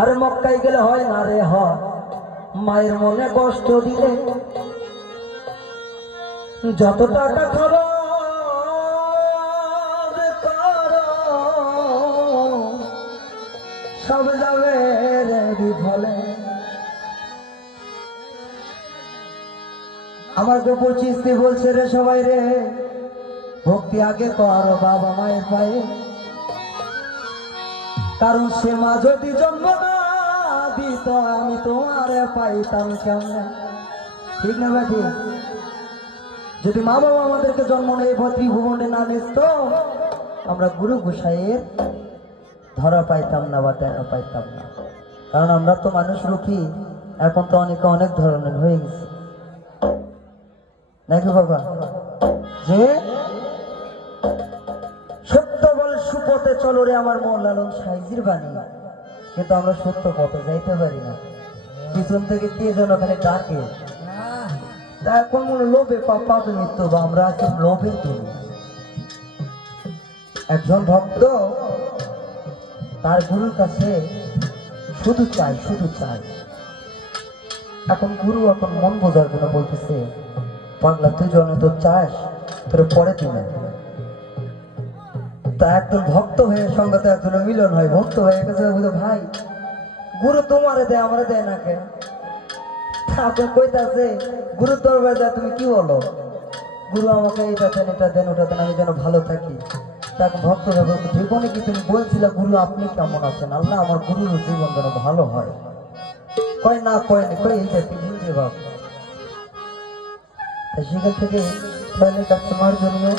আর মক্কায় গেলে হয় না রে হয়, মায়ের মনে কষ্ট দিলে যত টাকা খরচ করো সব যাবে রে বিফলে। আমার গোপর চিস্তি বলছে রে সবাই রে, ভক্তি আগে করো বাবা মায়ের পায়ে, কারণ সে মা যদি জন্ম না দিত আমি তোমারে পাইতাম কেমনে। ঠিক না বাকি? যদি মা বাবা আমাদেরকে জন্ম নেই ত্রিভুবনে না নিত, আমরা গুরু গোসাইয়ের ধরা পাইতাম না বা টেরা পাইতাম না। কারণ আমরা তো মানুষ রুখি, এখন তো অনেকে অনেক ধরনের হয়ে গেছে নাকি বাবা? যে সত্য বল সুপথে চলো রে আমার মন লালন সাইজির বাণী, কিন্তু আমরা সত্য পথে যাইতে পারি না। পিছন থেকে কে যেন ওখানে ডাকে, এখন মনে লোভে পাবে মৃত্যু, বা আমরা আছি লোভের দূর। একজন ভক্ত তার গুরুর কাছে শুধু চাই, শুধু চাই। এখন গুরু এখন মন বোঝার জন্য বলতেছে, পাগলা তুই জনে তো চাস, তোর পরে দিনে। তা একজন ভক্ত হয়ে সঙ্গতে একজন মিলন হয়, ভক্ত হয়ে গেছে বলে ভাই গুরু তোমারে দেয় আমরা দেয় না কেন? ঠাকুর কইতাছে গুরুর দরবারে যা তুমি কি বলো, গুরু আমাকে এটা দেন এটা দেন ওটা দেন আমি যেন ভালো থাকি। তাকে ভক্ত হবে জীবনে কি তুমি বলছিলে গুরু আপনি কেমন আছেন? আল্লাহ আমার গুরুর জীবন যেন ভালো হয়। কয় না কয়নি, কয় এইটা কি বুঝতে বাবা। সেখান থেকে তাহলে কাছে মার্জনীয়